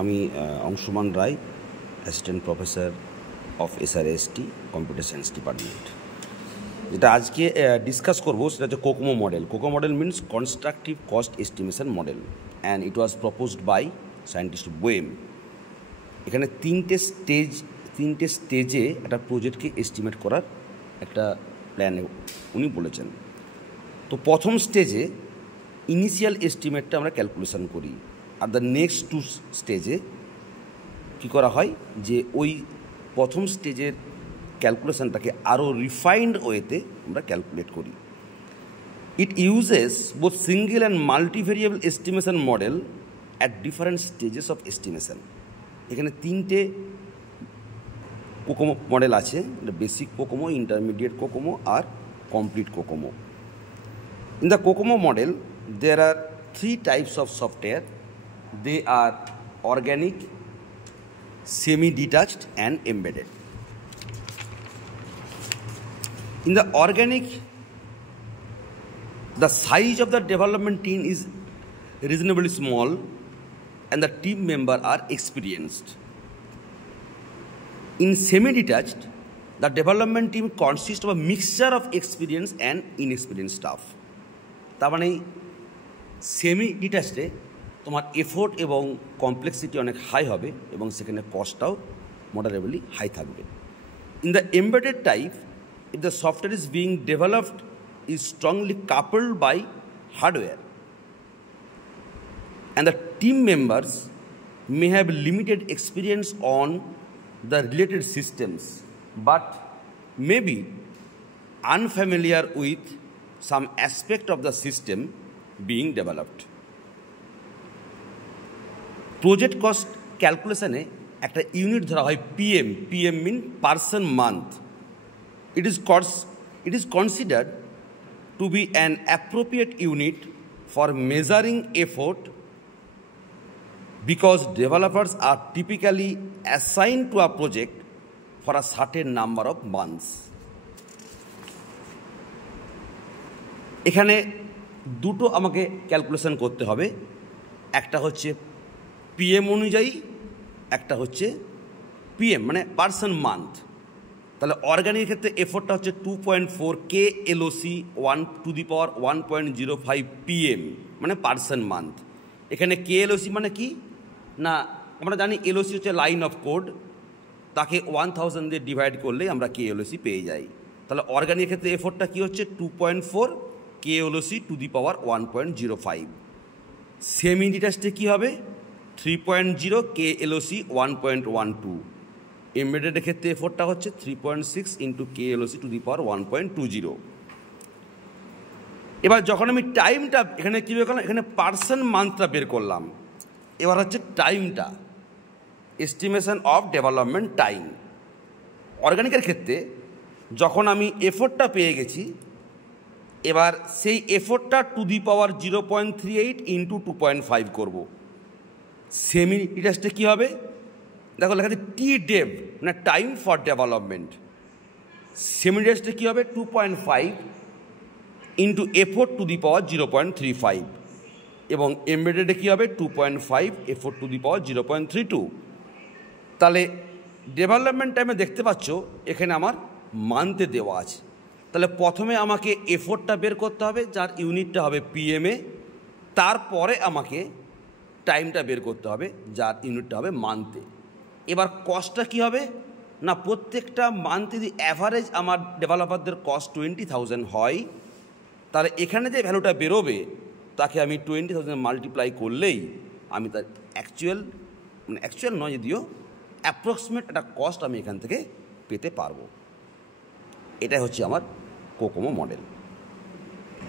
আমি Anshuman Roy, assistant professor of SRST computer science department. যেটা আজকে ডিসকাস করবো সেটা হচ্ছে COCOMO model. COCOMO model means constructive cost estimation model, and it was proposed by scientist Boehm. এখানে তিনটে স্টেজে একটা প্রজেক্টকে এস্টিমেট করার একটা প্ল্যান উনি বলেছেন। তো প্রথম স্টেজে ইনিশিয়াল এস্টিমেটটা আমরা ক্যালকুলেশন করি, আর দ্য নেক্সট টু স্টেজে কী করা হয় যে ওই প্রথম স্টেজের ক্যালকুলেশনটাকে আরও রিফাইন্ড ওয়েতে আমরা ক্যালকুলেট করি। It uses both single and multivariable estimation model at different stages of estimation. এখানে তিনটে কোকোমো মডেল আছে, বেসিক কোকোমো, ইন্টারমিডিয়েট কোকোমো আর complete COCOMO. In the COCOMO model, there are three types of software. They are organic, semi-detached and embedded. In the organic, the size of the development team is reasonably small and the team members are experienced. In semi-detached, the development team consists of a mixture of experienced and inexperienced staff. তার মানে semi ডিট্যাচডে তোমার effort এবং complexity অনেক high হবে এবং সেখানে কস্টটাও মডারেবলি হাই থাকবে। In the embedded type, if the software is being developed is strongly coupled by hardware and the team members may have limited experience on the related systems but may be unfamiliar with some aspect of the system being developed. Project cost calculation e ekta unit dhara hoy PM mean person month. It is considered to be an appropriate unit for measuring effort because developers are typically assigned to a project for a certain number of months. এখানে দুটো আমাকে calculation করতে হবে, একটা হচ্ছে PM অনুযায়ী, একটা হচ্ছে PM মানে পার্সন মান্থ। তাহলে অর্গানিক ক্ষেত্রে এফোর্টটা হচ্ছে 2.4 KLOC 1^1.05 PM মানে পার্সন মান্থ। এখানে KLOC মানে কি না, আমরা জানি LOC হচ্ছে লাইন অফ কোড, তাকে 1000 দিয়ে ডিভাইড করলেই আমরা KLOC পেয়ে যাই। তাহলে অর্গানিক ক্ষেত্রে এফোর্টটা কী হচ্ছে 2.4 KLOC 1.05। সেমি ডিট্যাচডে কী হবে 3.0 KLOC 1.12। এমবেডেডের ক্ষেত্রে এফোর্টটা হচ্ছে 3.6 × KLOC 1.20। এবার যখন আমি টাইমটা এখানে কী বের করলাম, এখানে পার্সন মান্থটা বের করলাম, এবার হচ্ছে টাইমটা, এস্টিমেশন অফ ডেভেলপমেন্ট টাইম। অর্গানিকের ক্ষেত্রে যখন আমি এফোর্টটা পেয়ে গেছি, এবার সেই এফোর্টটা 0.38 × 2.5 করব। সেমি ডিট্যাচডে কী হবে দেখো লেখা আছে TDEV মানে টাইম ফর ডেভেলপমেন্ট। সেমি ডিট্যাচডে কী হবে 2.5 × এফোর্ট 0.35 এবং এমবেডেডে কী হবে 2.5 এফোর্ট 0.32। তাহলে ডেভেলপমেন্ট টাইমে দেখতে পাচ্ছ এখানে আমার মান্থে দেওয়া আছে। তাহলে প্রথমে আমাকে এফোর্টটা বের করতে হবে যার ইউনিটটা হবে PM এ, তারপরে আমাকে টাইমটা বের করতে হবে যার ইউনিটটা হবে মান্থে। এবার কস্টটা কী হবে না, প্রত্যেকটা মান্থে যদি অ্যাভারেজ আমার ডেভেলপারদের কস্ট 20,000 হয়, তাহলে এখানে যে ভ্যালুটা বেরোবে তাকে আমি 20,000 মাল্টিপ্লাই করলেই আমি তার অ্যাকচুয়াল নয় যদিও অ্যাপ্রক্সিমেট একটা কস্ট আমি এখান থেকে পেতে পারবো। এটাই হচ্ছে আমার কোকোমো মডেল।